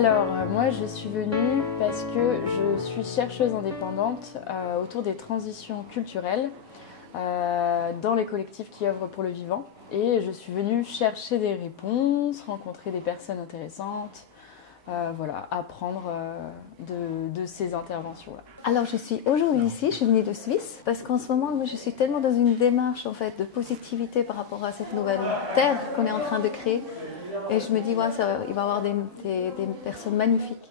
Moi je suis venue parce que je suis chercheuse indépendante autour des transitions culturelles dans les collectifs qui œuvrent pour le vivant. Et je suis venue chercher des réponses, rencontrer des personnes intéressantes, apprendre de ces interventions-là. Alors je suis aujourd'hui ici, je suis venue de Suisse, parce qu'en ce moment, je suis tellement dans une démarche en fait, de positivité par rapport à cette nouvelle terre qu'on est en train de créer. Et je me dis, il va y avoir des personnes magnifiques.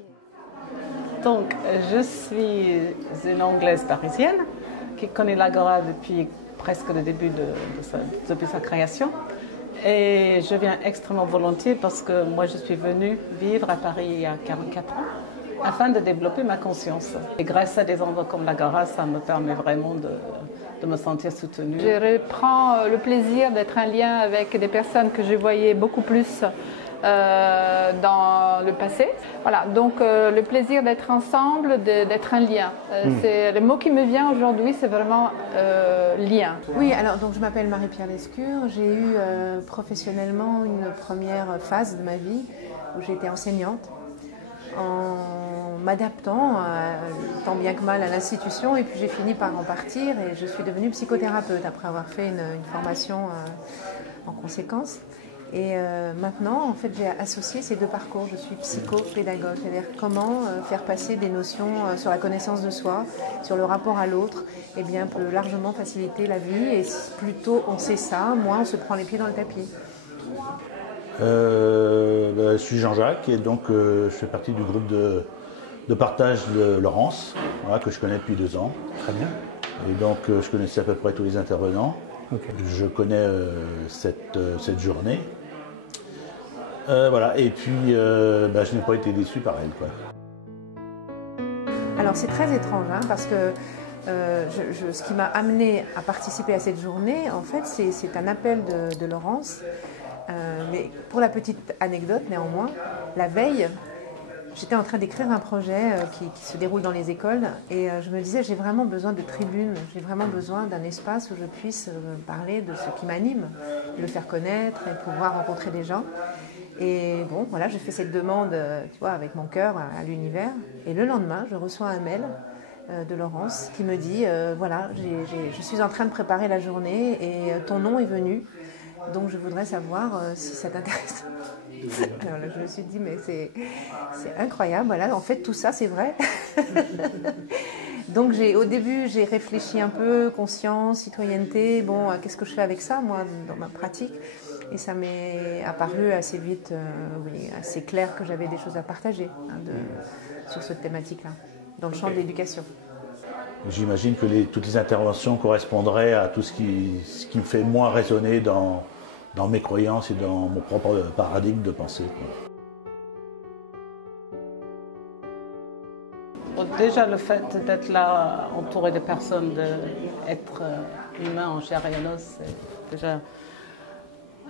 Donc, je suis une Anglaise parisienne qui connaît l'Agora depuis presque le début depuis sa création. Et je viens extrêmement volontiers parce que moi, je suis venue vivre à Paris il y a 44 ans afin de développer ma conscience. Et grâce à des endroits comme l'Agora, ça me permet vraiment de me sentir soutenue. Je reprends le plaisir d'être en lien avec des personnes que je voyais beaucoup plus dans le passé. Voilà, donc le plaisir d'être ensemble, d'être un lien. C'est le mot qui me vient aujourd'hui, c'est vraiment lien. Oui, alors donc je m'appelle Marie-Pierre Lescure. J'ai eu professionnellement une première phase de ma vie où j'étais enseignante en m'adaptant tant bien que mal à l'institution, et puis j'ai fini par en partir et je suis devenue psychothérapeute après avoir fait une formation en conséquence. Et maintenant, en fait, j'ai associé ces deux parcours. Je suis psychopédagogue, c'est-à-dire comment faire passer des notions sur la connaissance de soi, sur le rapport à l'autre, et bien peut largement faciliter la vie. Et plus tôt on sait ça, moins on se prend les pieds dans le tapis. Je suis Jean-Jacques et donc je fais partie du groupe de partage de Laurence, que je connais depuis 2 ans. Très bien. Et donc je connaissais à peu près tous les intervenants. Okay. Je connais cette journée. Et puis je n'ai pas été déçu par elle, quoi. Alors c'est très étrange, parce que ce qui m'a amené à participer à cette journée, en fait, c'est un appel de Laurence. Mais pour la petite anecdote, néanmoins, la veille, j'étais en train d'écrire un projet qui se déroule dans les écoles, et je me disais, j'ai vraiment besoin de tribunes, j'ai vraiment besoin d'un espace où je puisse parler de ce qui m'anime, le faire connaître et pouvoir rencontrer des gens. Et bon, voilà, j'ai fait cette demande, avec mon cœur à l'univers. Et le lendemain, je reçois un mail de Laurence qui me dit, je suis en train de préparer la journée et ton nom est venu. Donc je voudrais savoir si ça t'intéresse. Alors là, je me suis dit, mais c'est incroyable. Voilà, en fait, tout ça, c'est vrai. Donc au début, j'ai réfléchi un peu, conscience, citoyenneté. Bon, qu'est-ce que je fais avec ça, moi, dans ma pratique? Et ça m'est apparu assez vite, assez clair que j'avais des choses à partager sur cette thématique-là, dans le champ de l'éducation. J'imagine que toutes les interventions correspondraient à tout ce qui me fait moins résonner dans mes croyances et dans mon propre paradigme de pensée. Déjà, le fait d'être là, entouré de personnes, d'être humain en chair et en os, c'est déjà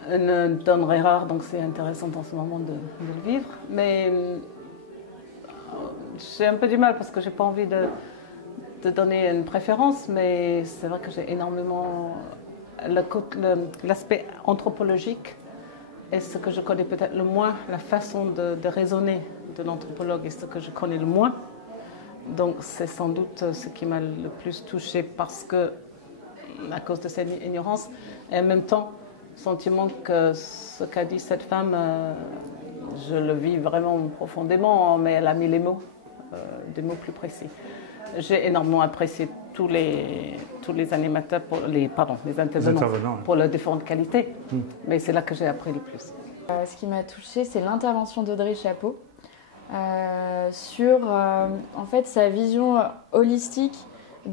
une denrée rare, donc c'est intéressant en ce moment de le vivre. Mais j'ai un peu du mal parce que j'ai pas envie de donner une préférence, mais c'est vrai que j'ai énormément l'aspect anthropologique est ce que je connais peut-être le moins, la façon de raisonner de l'anthropologue est ce que je connais le moins. Donc c'est sans doute ce qui m'a le plus touchée à cause de cette ignorance, et en même temps, le sentiment que ce qu'a dit cette femme, je le vis vraiment profondément, mais elle a mis les mots, des mots plus précis. J'ai énormément apprécié tous les animateurs, les intervenants pour leur différente qualité, mais c'est là que j'ai appris le plus. Ce qui m'a touchée, c'est l'intervention d'Audrey Chapeau sur en fait, sa vision holistique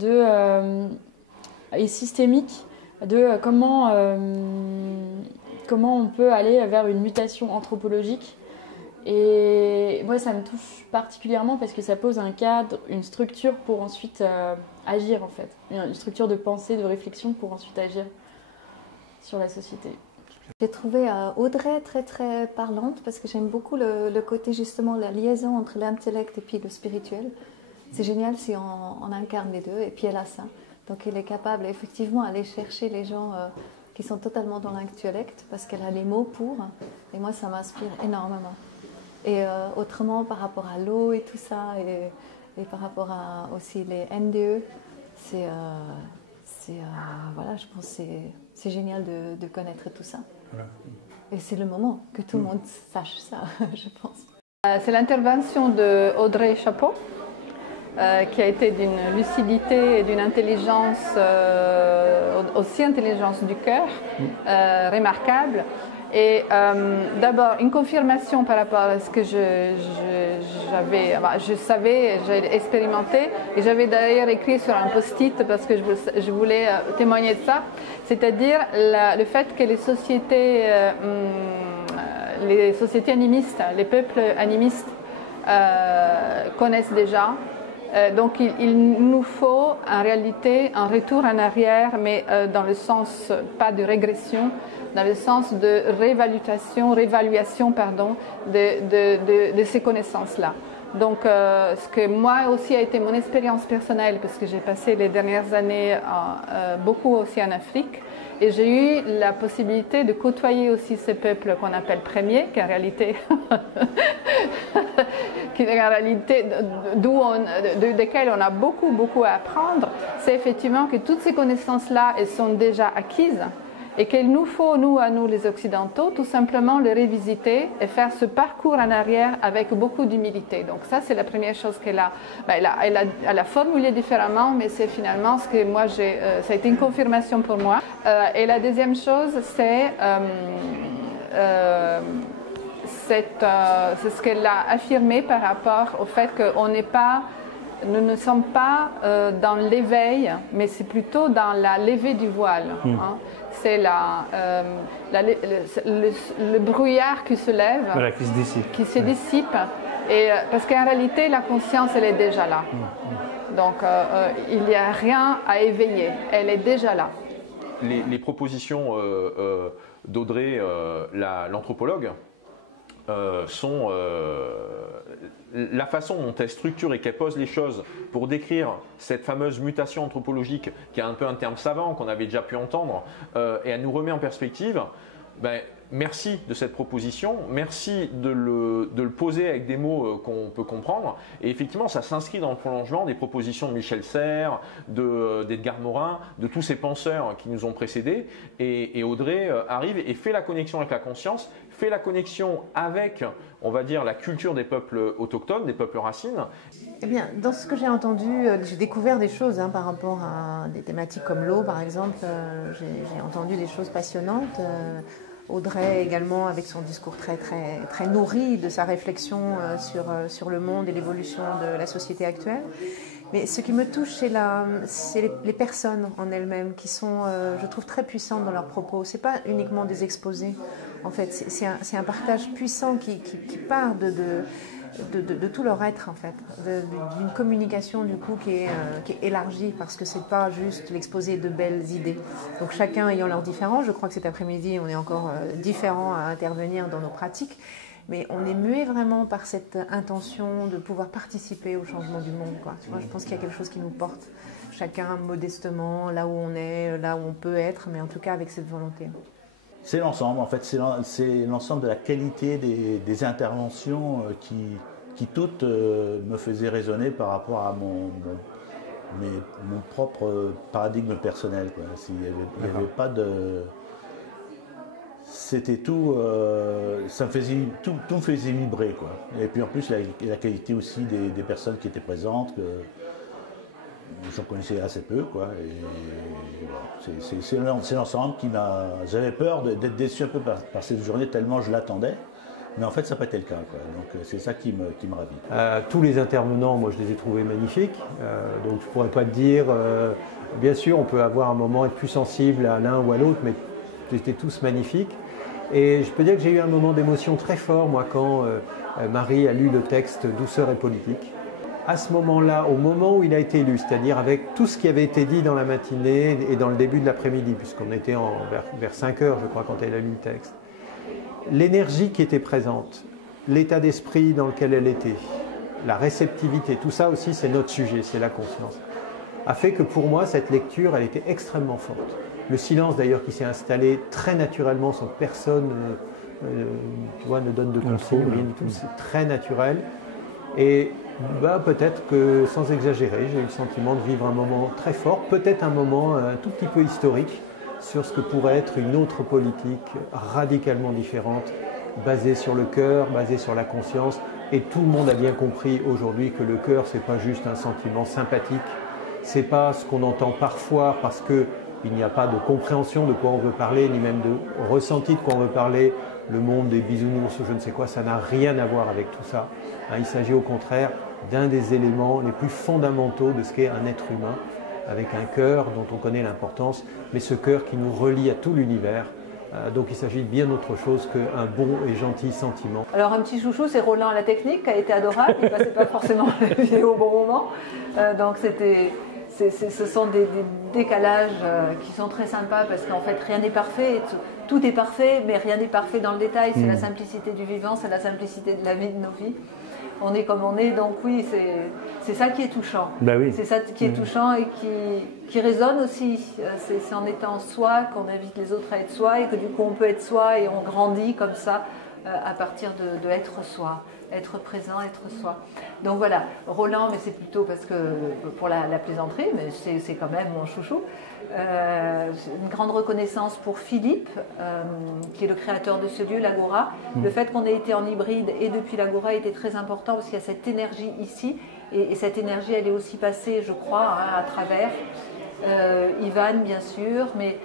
et systémique de comment on peut aller vers une mutation anthropologique. Et moi, ça me touche particulièrement parce que ça pose un cadre, une structure pour ensuite agir, en fait. Une structure de pensée, de réflexion pour ensuite agir sur la société. J'ai trouvé Audrey très très parlante parce que j'aime beaucoup le côté justement, la liaison entre l'intellect et puis le spirituel. C'est génial si on incarne les deux, et puis elle a ça. Donc elle est capable effectivement d'aller chercher les gens qui sont totalement dans l'intellect parce qu'elle a les mots pour, et moi ça m'inspire énormément. Et autrement, par rapport à l'eau et tout ça, et par rapport à aussi les NDE, voilà, je pense que c'est génial de connaître tout ça. Voilà. Et c'est le moment que tout le monde sache ça, je pense. C'est l'intervention de Audrey Chapeau, qui a été d'une lucidité et d'une intelligence, aussi intelligence du cœur, remarquable. Et d'abord, une confirmation par rapport à ce que je savais, j'ai expérimenté, et j'avais d'ailleurs écrit sur un post-it parce que je voulais témoigner de ça, c'est-à-dire le fait que les sociétés animistes, les peuples animistes connaissent déjà. Donc il nous faut en réalité un retour en arrière, mais dans le sens, pas de régression, dans le sens de réévaluation de ces connaissances-là. Donc ce que moi aussi a été mon expérience personnelle, parce que j'ai passé les dernières années beaucoup aussi en Afrique, et j'ai eu la possibilité de côtoyer aussi ces peuples qu'on appelle premiers, qui en réalité, desquels on a beaucoup à apprendre. C'est effectivement que toutes ces connaissances-là, elles sont déjà acquises, et qu'il nous faut, nous les Occidentaux, tout simplement les révisiter et faire ce parcours en arrière avec beaucoup d'humilité. Donc ça, c'est la première chose qu'elle a. Elle a formulé différemment, mais c'est finalement ce que moi, ça a été une confirmation pour moi. Et la deuxième chose, c'est ce qu'elle a affirmé par rapport au fait que nous ne sommes pas dans l'éveil, mais c'est plutôt dans la levée du voile. Hein. C'est le brouillard qui se lève, voilà, qui se dissipe. Et, parce qu'en réalité, la conscience, elle est déjà là. Donc, il n'y a rien à éveiller, elle est déjà là. Les propositions d'Audrey, l'anthropologue, sont la façon dont elle structure et qu'elle pose les choses pour décrire cette fameuse mutation anthropologique, qui est un peu un terme savant qu'on avait déjà pu entendre, et elle nous remet en perspective. Merci de cette proposition, merci de le poser avec des mots qu'on peut comprendre, et effectivement ça s'inscrit dans le prolongement des propositions de Michel Serres, d'Edgar Morin, de tous ces penseurs qui nous ont précédés, et Audrey arrive et fait la connexion avec la conscience, fait la connexion avec, on va dire, la culture des peuples autochtones, des peuples racines. Eh bien, dans ce que j'ai entendu, j'ai découvert des choses par rapport à des thématiques comme l'eau, par exemple. J'ai entendu des choses passionnantes. Audrey également, avec son discours très nourri de sa réflexion sur le monde et l'évolution de la société actuelle. Mais ce qui me touche, c'est les personnes en elles-mêmes qui sont, je trouve, très puissantes dans leurs propos. Ce n'est pas uniquement des exposés. En fait, c'est un partage puissant qui part de tout leur être, en fait, d'une communication du coup qui est élargie, parce que c'est pas juste l'exposé de belles idées. Donc chacun ayant leurs différences, je crois que cet après-midi on est encore différents à intervenir dans nos pratiques, mais on est muet vraiment par cette intention de pouvoir participer au changement du monde, quoi. Tu vois, je pense qu'il y a quelque chose qui nous porte, chacun modestement, là où on est, là où on peut être, mais en tout cas avec cette volonté. C'est l'ensemble, en fait, c'est l'ensemble de la qualité des interventions qui toutes me faisaient résonner par rapport à mon propre paradigme personnel, quoi. Il n'y avait pas de... C'était tout, tout me faisait vibrer, quoi. Et puis en plus, la qualité aussi des personnes qui étaient présentes, j'en connaissais assez peu, quoi. C'est l'ensemble qui m'a... J'avais peur d'être déçu un peu par cette journée tellement je l'attendais, mais en fait ça n'a pas été le cas, quoi. Donc c'est ça qui me ravit. Tous les intervenants, moi je les ai trouvés magnifiques, donc je ne pourrais pas te dire, bien sûr on peut avoir un moment être plus sensible à l'un ou à l'autre, mais ils étaient tous magnifiques. Et je peux dire que j'ai eu un moment d'émotion très fort, moi, quand Marie a lu le texte « Douceur et politique ». À ce moment-là, au moment où il a été lu, c'est-à-dire avec tout ce qui avait été dit dans la matinée et dans le début de l'après-midi, puisqu'on était vers 5 heures, je crois, quand elle a lu le texte, l'énergie qui était présente, l'état d'esprit dans lequel elle était, la réceptivité, tout ça aussi, c'est notre sujet, c'est la conscience, a fait que pour moi, cette lecture, elle était extrêmement forte. Le silence, d'ailleurs, qui s'est installé très naturellement, sans que personne tu vois, ne donne de consigne, rien du tout, c'est très naturel. Et peut-être que, sans exagérer, j'ai eu le sentiment de vivre un moment très fort, peut-être un moment un tout petit peu historique, sur ce que pourrait être une autre politique radicalement différente, basée sur le cœur, basée sur la conscience. Et tout le monde a bien compris aujourd'hui que le cœur, ce n'est pas juste un sentiment sympathique, ce n'est pas ce qu'on entend parfois parce qu'il n'y a pas de compréhension de quoi on veut parler, ni même de ressenti de quoi on veut parler. Le monde des bisounours ou je ne sais quoi, ça n'a rien à voir avec tout ça. Il s'agit au contraire d'un des éléments les plus fondamentaux de ce qu'est un être humain, avec un cœur dont on connaît l'importance, mais ce cœur qui nous relie à tout l'univers. Donc il s'agit de bien autre chose qu'un bon et gentil sentiment. Alors un petit chouchou, c'est Roland à la technique, qui a été adorable, il ne passait pas forcément la vidéo au bon moment. Donc ce sont des décalages qui sont très sympas parce qu'en fait rien n'est parfait, tout est parfait, mais rien n'est parfait dans le détail. C'est la simplicité du vivant, c'est la simplicité de la vie, de nos vies. On est comme on est, donc oui, c'est ça qui est touchant. Ben oui. C'est ça qui est touchant et qui résonne aussi. C'est en étant soi qu'on invite les autres à être soi et que du coup on peut être soi et on grandit comme ça à partir de être soi, être présent, être soi. Donc voilà, Roland, mais c'est plutôt parce que pour la plaisanterie, mais c'est quand même mon chouchou. Une grande reconnaissance pour Philippe, qui est le créateur de ce lieu, l'Agora. Le fait qu'on ait été en hybride et depuis l'Agora était très important parce qu'il y a cette énergie ici. Et cette énergie, elle est aussi passée, je crois, à travers Ivan, bien sûr. Mais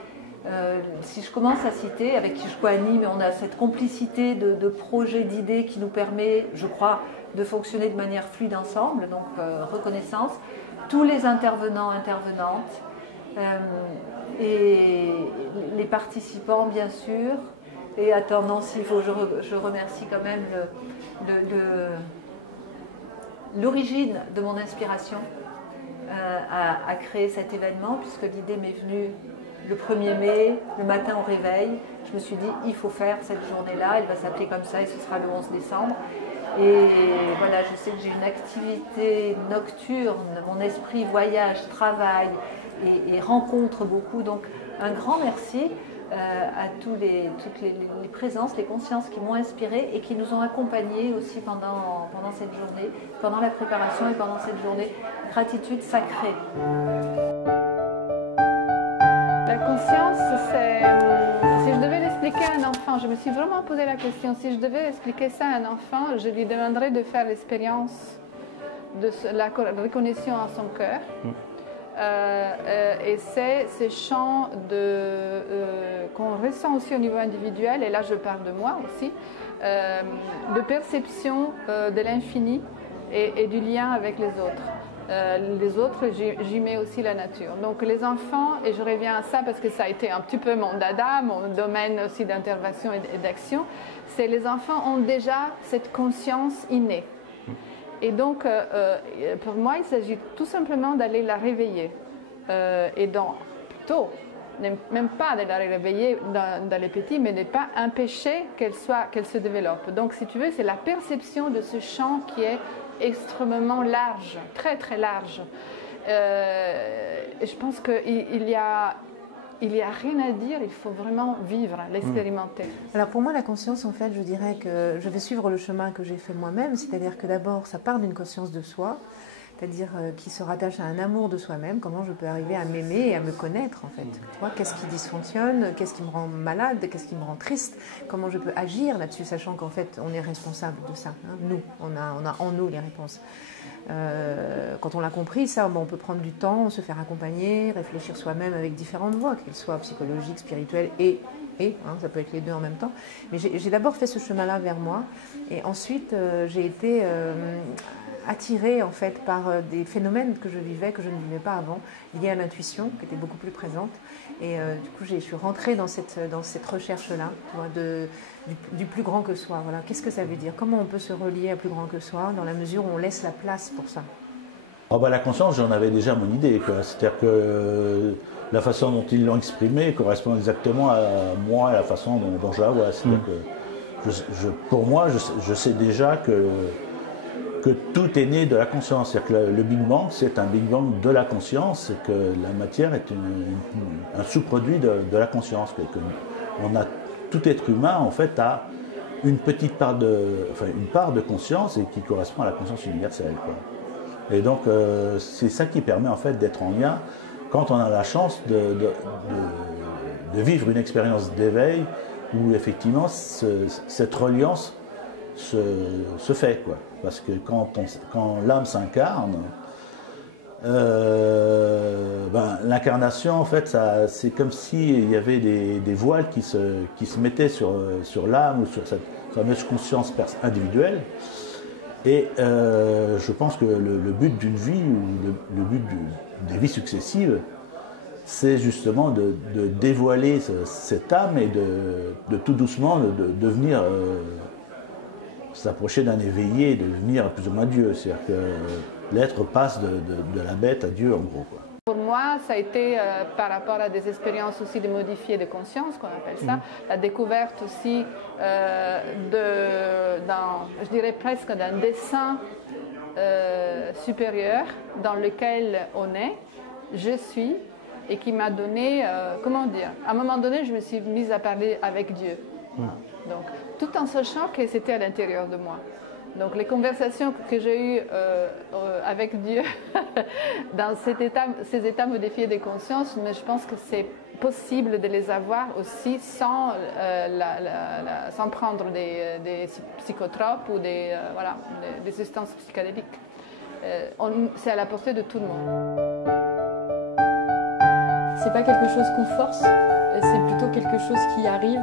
si je commence à citer, avec qui je co-anime, on a cette complicité de projets, d'idées qui nous permet, je crois, de fonctionner de manière fluide ensemble. Donc, reconnaissance. Tous les intervenants, intervenantes. Et les participants bien sûr, et attendant s'il faut, je remercie quand même l'origine de mon inspiration à créer cet événement, puisque l'idée m'est venue le 1er mai, le matin au réveil. Je me suis dit, il faut faire cette journée-là, elle va s'appeler comme ça et ce sera le 11 décembre. Et voilà, je sais que j'ai une activité nocturne, mon esprit voyage, travaille et rencontre beaucoup. Donc un grand merci à toutes les présences, les consciences qui m'ont inspirée et qui nous ont accompagnés aussi pendant cette journée, pendant la préparation et pendant cette journée. Gratitude sacrée. La conscience, c'est... Si je devais l'expliquer à un enfant, je me suis vraiment posé la question, si je devais expliquer ça à un enfant, je lui demanderais de faire l'expérience de la reconnexion à son cœur. Et c'est ces champs qu'on ressent aussi au niveau individuel, et là je parle de moi aussi, de perception de l'infini et du lien avec les autres. J'y mets aussi la nature. Donc les enfants, et je reviens à ça parce que ça a été un petit peu mon dada, mon domaine aussi d'intervention et d'action, c'est les enfants ont déjà cette conscience innée. Et donc, pour moi, il s'agit tout simplement d'aller la réveiller. Et donc, plutôt, même pas de la réveiller dans les petits, mais de ne pas empêcher qu'elle se développe. Donc, si tu veux, c'est la perception de ce champ qui est extrêmement large, très très large. Et je pense qu'il y a rien à dire, il faut vraiment vivre, l'expérimenter. Alors pour moi, la conscience, en fait, je dirais que je vais suivre le chemin que j'ai fait moi-même, c'est-à-dire que d'abord, ça part d'une conscience de soi, c'est-à-dire qui se rattache à un amour de soi-même, comment je peux arriver à m'aimer et à me connaître, en fait. Tu vois, qu'est-ce qui dysfonctionne, qu'est-ce qui me rend malade, qu'est-ce qui me rend triste, comment je peux agir là-dessus, sachant qu'en fait, on est responsable de ça, hein. Nous, on a en nous les réponses. Quand on l'a compris, ça, on peut prendre du temps, se faire accompagner, réfléchir soi-même avec différentes voies, qu'elles soient psychologiques, spirituelles et ça peut être les deux en même temps. Mais j'ai d'abord fait ce chemin-là vers moi, et ensuite j'ai été attirée en fait par des phénomènes que je vivais, que je ne vivais pas avant, liés à l'intuition, qui était beaucoup plus présente. Et du coup, je suis rentrée dans cette recherche-là, du plus grand que soi. Voilà. Qu'est-ce que ça veut dire? Comment on peut se relier à plus grand que soi, dans la mesure où on laisse la place pour ça? La conscience, j'en avais déjà mon idée. C'est-à-dire que la façon dont ils l'ont exprimée correspond exactement à moi et à la façon dont je la vois. C'est-à-dire que pour moi, je sais déjà que tout est né de la conscience. C'est-à-dire que le Big Bang, c'est un Big Bang de la conscience, et que la matière est un sous-produit de la conscience. Tout être humain, en fait, a une petite part une part de conscience et qui correspond à la conscience universelle, quoi. Et donc c'est ça qui permet en fait d'être en lien quand on a la chance de vivre une expérience d'éveil où effectivement cette reliance se fait, quoi. Parce que quand l'âme s'incarne, l'incarnation en fait c'est comme s'il y avait des voiles qui se mettaient sur l'âme ou sur cette fameuse conscience individuelle. Et je pense que le but d'une vie ou le but des vies successives, c'est justement de dévoiler cette âme et de tout doucement de venir s'approcher d'un éveillé, de devenir plus ou moins Dieu. C'est-à-dire que l'être passe de la bête à Dieu, en gros, quoi. Pour moi, ça a été par rapport à des expériences aussi de modifier de conscience, qu'on appelle ça, la découverte aussi je dirais presque d'un dessin supérieur dans lequel on est, je suis, et qui m'a donné, comment dire, à un moment donné, je me suis mise à parler avec Dieu. Donc, tout en sachant que c'était à l'intérieur de moi. Donc les conversations que j'ai eues avec Dieu dans ces états modifiés de conscience, mais je pense que c'est possible de les avoir aussi sans prendre des psychotropes ou des substances psychédéliques. C'est à la portée de tout le monde. C'est pas quelque chose qu'on force, c'est plutôt quelque chose qui arrive,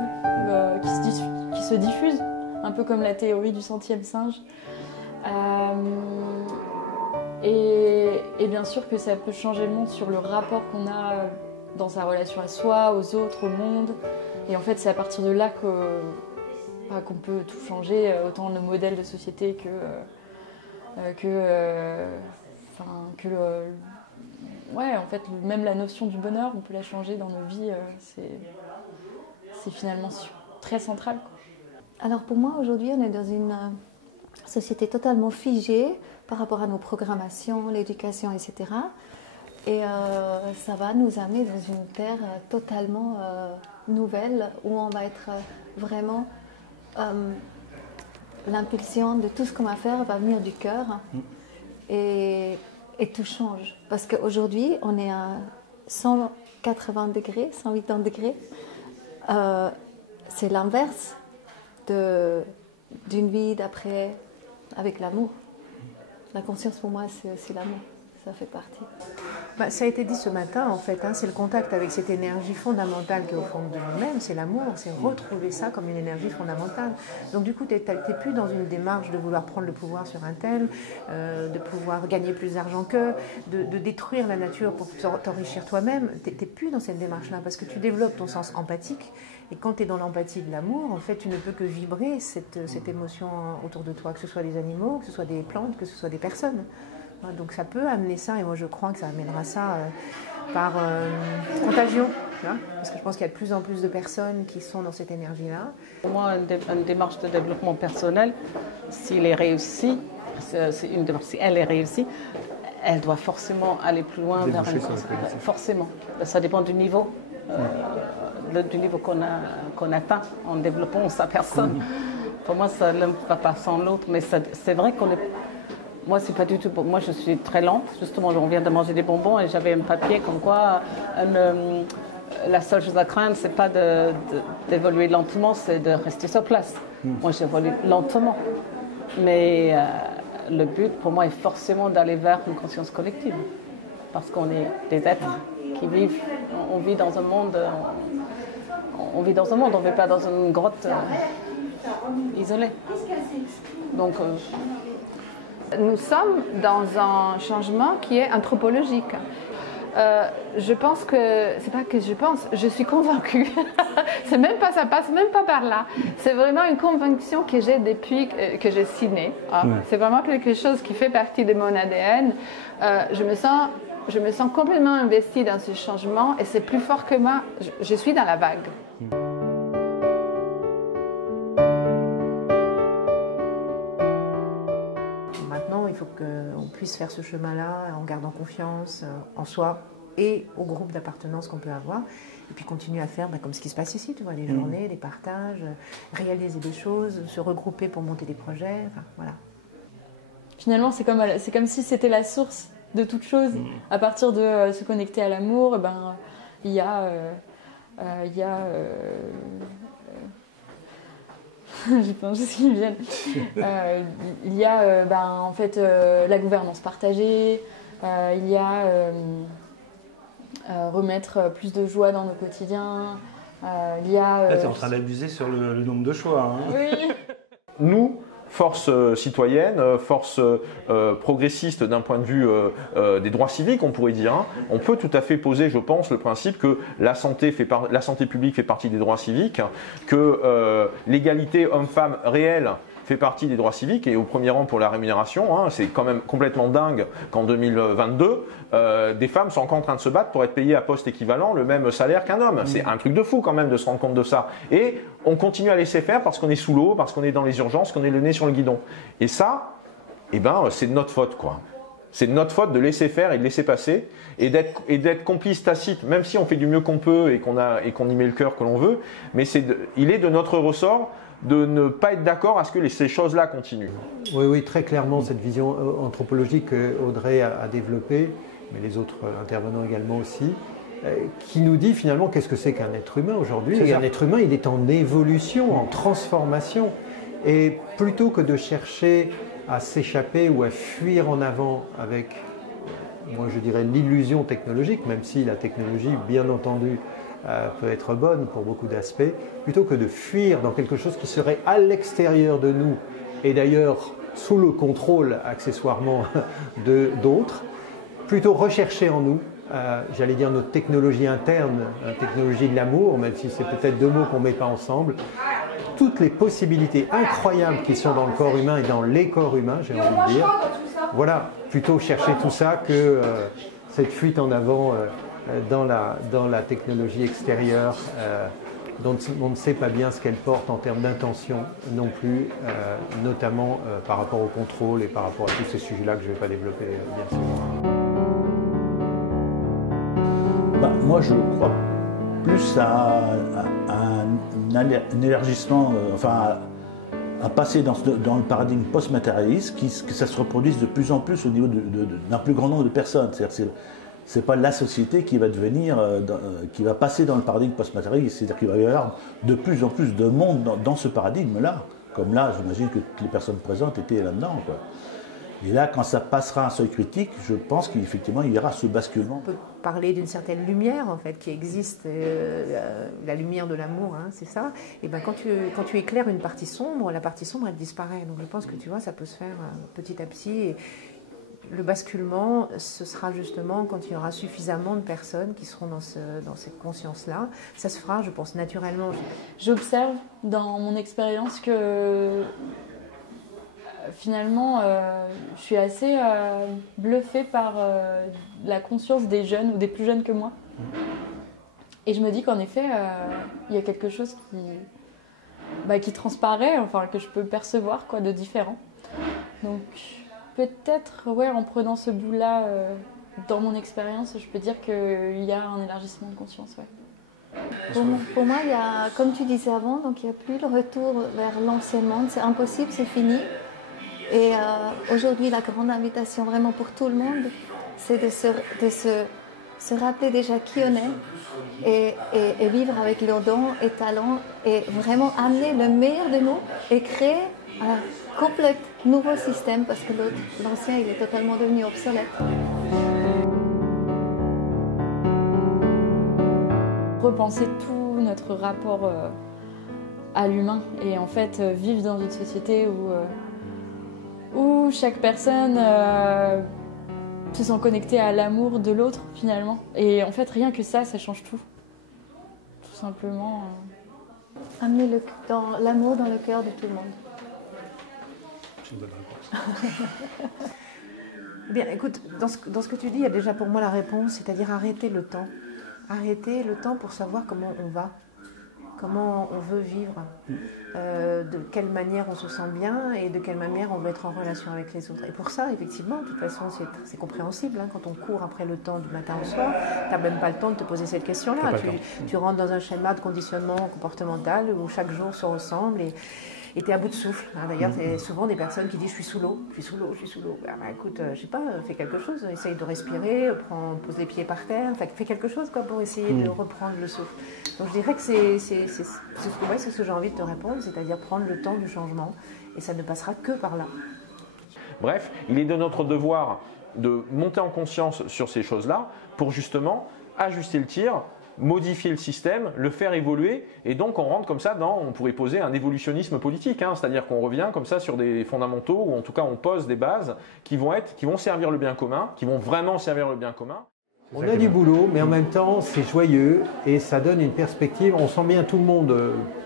qui se diffuse. Un peu comme la théorie du centième singe. Et bien sûr que ça peut changer le monde sur le rapport qu'on a dans sa relation à soi, aux autres, au monde. Et en fait, c'est à partir de là qu'on peut tout changer, autant le modèle de société en fait, même la notion du bonheur, on peut la changer dans nos vies. C'est finalement très central, quoi. Alors pour moi, aujourd'hui, on est dans une société totalement figée par rapport à nos programmations, l'éducation, etc. Et ça va nous amener dans une terre totalement nouvelle où on va être vraiment... l'impulsion de tout ce qu'on va faire va venir du cœur et tout change. Parce qu'aujourd'hui, on est à 180 degrés, 180 degrés. C'est l'inverse d'une vie d'après avec l'amour. La conscience pour moi c'est aussi l'amour, ça fait partie. Ça a été dit ce matin en fait, c'est le contact avec cette énergie fondamentale qui est au fond de nous-mêmes, c'est l'amour, c'est retrouver ça comme une énergie fondamentale. Donc du coup tu n'es plus dans une démarche de vouloir prendre le pouvoir sur un tel, de pouvoir gagner plus d'argent qu'eux, de détruire la nature pour t'enrichir toi-même. Tu n'es plus dans cette démarche-là parce que tu développes ton sens empathique. Et quand tu es dans l'empathie de l'amour, en fait, tu ne peux que vibrer cette émotion autour de toi, que ce soit des animaux, que ce soit des plantes, que ce soit des personnes. Donc ça peut amener ça, et moi je crois que ça amènera ça par contagion, tu vois, parce que je pense qu'il y a de plus en plus de personnes qui sont dans cette énergie-là. Pour moi, une démarche de développement personnel, s'il est réussi, c'est une démarche, si elle est réussie, elle doit forcément aller plus loin vers forcément. Ça dépend du niveau. Du niveau qu'on atteint en développant sa personne. Pour moi, ça ne va pas sans l'autre, mais c'est vrai qu'on est... Moi, c'est pas du tout... Moi, je suis très lente. Justement, on vient de manger des bonbons et j'avais un papier comme quoi la seule chose à craindre, c'est pas d'évoluer lentement, c'est de rester sur place. Moi, j'évolue lentement. Mais le but, pour moi, est forcément d'aller vers une conscience collective. Parce qu'on est des êtres qui vivent... On vit dans un monde... On vit dans un monde, on ne vit pas dans une grotte isolée. Donc, nous sommes dans un changement qui est anthropologique. Je pense que, c'est pas que je pense, je suis convaincue. C'est même pas, ça passe même pas par là. C'est vraiment une conviction que j'ai depuis que je suis née. C'est vraiment quelque chose qui fait partie de mon ADN. Je me sens complètement investie dans ce changement et c'est plus fort que moi. Je suis dans la vague. Maintenant, il faut qu'on puisse faire ce chemin-là en gardant confiance en soi, et au groupe d'appartenance qu'on peut avoir. Et puis continuer à faire comme ce qui se passe ici, tu vois, des journées, des partages, réaliser des choses, se regrouper pour monter des projets, enfin voilà. Finalement, c'est comme si c'était la source de toute chose. À partir de se connecter à l'amour, il y a j'ai plein de choses qui me viennent. Il y a en fait la gouvernance partagée, il y a remettre plus de joie dans nos quotidiens, il y a... Là, tu es en train d'abuser sur le nombre de choix. Hein. Oui. Nous, force citoyenne, force progressiste d'un point de vue des droits civiques, on pourrait dire, hein, on peut tout à fait poser, je pense, le principe que la santé publique fait partie des droits civiques, que l'égalité homme-femme réelle fait partie des droits civiques et au premier rang pour la rémunération. Hein, c'est quand même complètement dingue qu'en 2022, des femmes sont encore en train de se battre pour être payées à poste équivalent le même salaire qu'un homme. C'est un truc de fou quand même de se rendre compte de ça. Et on continue à laisser faire parce qu'on est sous l'eau, parce qu'on est dans les urgences, qu'on est le nez sur le guidon. Et ça, c'est de notre faute, quoi. C'est de notre faute de laisser faire et de laisser passer et d'être complice tacite, même si on fait du mieux qu'on peut et qu'on y met le cœur que l'on veut. Mais il est de notre ressort de ne pas être d'accord à ce que ces choses-là continuent. Oui, très clairement, cette vision anthropologique qu'Audrey a développée, mais les autres intervenants également aussi, qui nous dit finalement qu'est-ce que c'est qu'un être humain aujourd'hui. Et un être humain, il est en évolution, en transformation. Et plutôt que de chercher à s'échapper ou à fuir en avant avec, moi je dirais, l'illusion technologique, même si la technologie, bien entendu, peut être bonne pour beaucoup d'aspects, plutôt que de fuir dans quelque chose qui serait à l'extérieur de nous et d'ailleurs sous le contrôle accessoirement d'autres, plutôt rechercher en nous, j'allais dire notre technologie interne, la technologie de l'amour, même si c'est peut-être deux mots qu'on ne met pas ensemble, toutes les possibilités incroyables qui sont dans le corps humain et dans les corps humains, j'ai envie de dire. Voilà, plutôt chercher tout ça que cette fuite en avant dans la technologie extérieure dont on ne sait pas bien ce qu'elle porte en termes d'intention non plus, notamment par rapport au contrôle et par rapport à tous ces sujets-là que je ne vais pas développer, bien sûr. Moi, je crois plus à un élargissement, à passer dans le paradigme post-matérialiste, que ça se reproduise de plus en plus au niveau d'un plus grand nombre de personnes. C'est-à-dire c'est pas la société qui va devenir, qui va passer dans le paradigme post-matérialiste. C'est-à-dire qu'il va y avoir de plus en plus de monde dans ce paradigme-là. Comme là, j'imagine que toutes les personnes présentes étaient là-dedans, quoi. Et là, quand ça passera un seuil critique, je pense qu'effectivement, il y aura ce basculement. On peut parler d'une certaine lumière, en fait, qui existe, la lumière de l'amour, hein, c'est ça. Et ben, quand tu éclaires une partie sombre, la partie sombre, elle disparaît. Donc je pense que, tu vois, ça peut se faire petit à petit. Et le basculement, ce sera justement quand il y aura suffisamment de personnes qui seront dans cette conscience-là. Ça se fera, je pense, naturellement. J'observe dans mon expérience que finalement, je suis assez bluffée par la conscience des jeunes ou des plus jeunes que moi. Et je me dis qu'en effet, il y a quelque chose qui transparaît, enfin que je peux percevoir de différent. Donc peut-être, en prenant ce bout-là dans mon expérience, je peux dire qu'il y a un élargissement de conscience. Ouais. Pour moi, il y a, comme tu disais avant, donc il n'y a plus le retour vers l'ancien monde. C'est impossible, c'est fini. Et aujourd'hui, la grande invitation vraiment pour tout le monde, c'est de se rappeler déjà qui on est et vivre avec leurs dons et talents et vraiment amener le meilleur de nous et créer un complet nouveau système parce que l'ancien, il est totalement devenu obsolète. Repenser tout notre rapport à l'humain et en fait vivre dans une société où chaque personne se sent connectée à l'amour de l'autre finalement. Et en fait rien que ça change tout. Tout simplement. Amener l'amour dans le cœur de tout le monde. C'est une bonne réponse. Bien, écoute, dans ce que tu dis, il y a déjà pour moi la réponse, c'est-à-dire arrêter le temps. Arrêter le temps pour savoir comment on va. comment on veut vivre, de quelle manière on se sent bien et de quelle manière on veut être en relation avec les autres. Et pour ça, effectivement, de toute façon, c'est compréhensible. Hein, quand on court après le temps du matin au soir, tu n'as même pas le temps de te poser cette question-là. Tu rentres dans un schéma de conditionnement comportemental où chaque jour se ressemble et tu es à bout de souffle. Hein, d'ailleurs, c'est souvent des personnes qui disent « je suis sous l'eau, je suis sous l'eau, je suis sous l'eau ». Écoute, je sais pas, fais quelque chose, essaye de respirer, pose les pieds par terre, fais quelque chose quoi, pour essayer de reprendre le souffle. Donc je dirais que c'est ce que j'ai envie de te répondre, c'est-à-dire prendre le temps du changement et ça ne passera que par là. Bref, il est de notre devoir de monter en conscience sur ces choses-là pour justement ajuster le tir, modifier le système, le faire évoluer et donc on rentre comme ça dans, on pourrait poser un évolutionnisme politique, hein, c'est-à-dire qu'on revient comme ça sur des fondamentaux ou en tout cas on pose des bases qui vont servir le bien commun, qui vont vraiment servir le bien commun. On a du boulot, mais en même temps, c'est joyeux et ça donne une perspective. On sent bien, tout le monde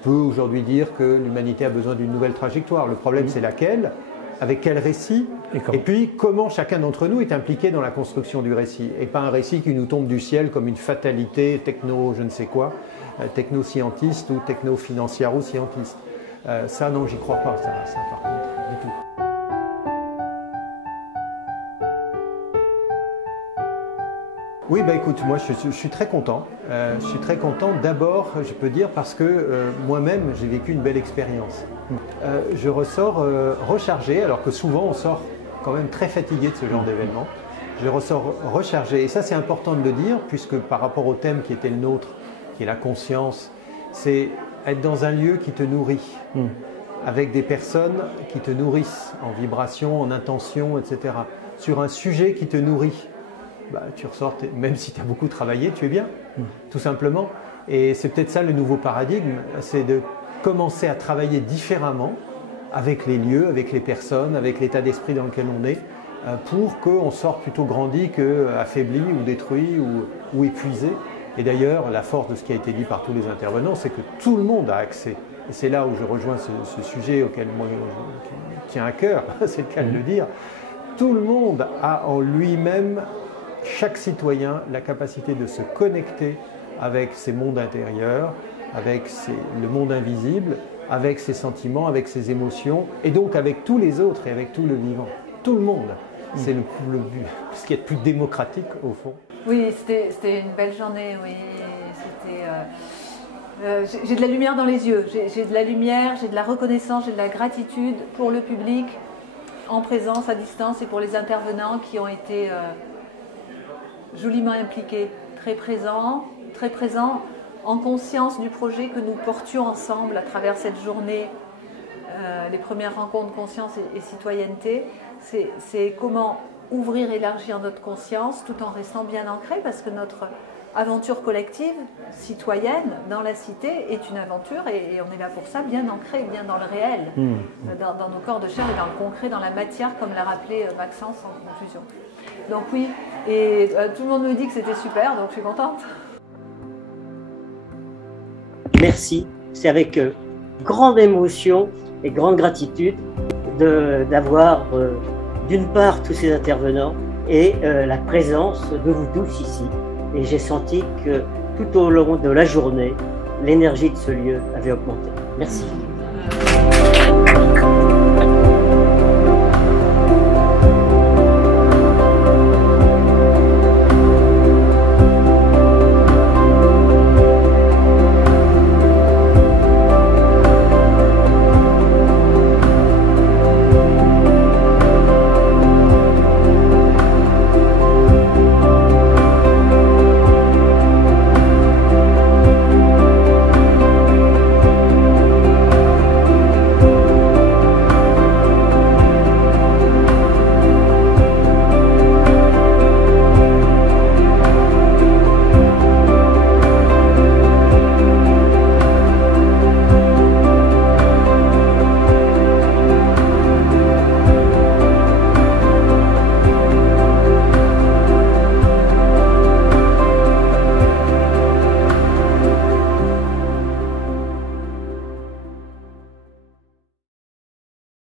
peut aujourd'hui dire que l'humanité a besoin d'une nouvelle trajectoire. Le problème, c'est laquelle, avec quel récit, et puis comment chacun d'entre nous est impliqué dans la construction du récit. Et pas un récit qui nous tombe du ciel comme une fatalité techno, je ne sais quoi, techno-scientiste ou techno-financiaro-scientiste. Ça, non, j'y crois pas, ça par contre, du tout. Oui, bah écoute, moi je suis très content. Je suis très content d'abord, je peux dire, parce que moi-même j'ai vécu une belle expérience. Je ressors rechargé, alors que souvent on sort quand même très fatigué de ce genre d'événement. Je ressors rechargé, et ça c'est important de le dire, puisque par rapport au thème qui était le nôtre, qui est la conscience, c'est être dans un lieu qui te nourrit, avec des personnes qui te nourrissent en vibration, en intention, etc. Sur un sujet qui te nourrit. Bah, tu ressors, même si tu as beaucoup travaillé, tu es bien, tout simplement. Et c'est peut-être ça le nouveau paradigme, c'est de commencer à travailler différemment avec les lieux, avec les personnes, avec l'état d'esprit dans lequel on est, pour qu'on sorte plutôt grandi qu'affaibli ou détruit ou épuisé. Et d'ailleurs, la force de ce qui a été dit par tous les intervenants, c'est que tout le monde a accès. Et c'est là où je rejoins ce sujet auquel moi je tiens à cœur, c'est le cas de le dire. Tout le monde a en lui-même, chaque citoyen, la capacité de se connecter avec ses mondes intérieurs, avec le monde invisible, avec ses sentiments, avec ses émotions, et donc avec tous les autres et avec tout le vivant. Tout le monde. C'est ce qui est le plus démocratique au fond. Oui, c'était une belle journée, oui. J'ai de la lumière dans les yeux, j'ai de la lumière, j'ai de la reconnaissance, j'ai de la gratitude pour le public, en présence, à distance, et pour les intervenants qui ont été joliment impliqués, très présents en conscience du projet que nous portions ensemble à travers cette journée, les premières rencontres conscience et citoyenneté. C'est comment ouvrir, élargir notre conscience tout en restant bien ancré, parce que notre aventure collective, citoyenne, dans la cité, est une aventure et on est là pour ça, bien ancré, bien dans le réel, dans nos corps de chair et dans le concret, dans la matière, comme l'a rappelé Maxence en conclusion. Donc oui, et tout le monde me dit que c'était super, donc je suis contente. Merci, c'est avec grande émotion et grande gratitude d'avoir d'une part tous ces intervenants et la présence de vous tous ici. Et j'ai senti que tout au long de la journée, l'énergie de ce lieu avait augmenté. Merci.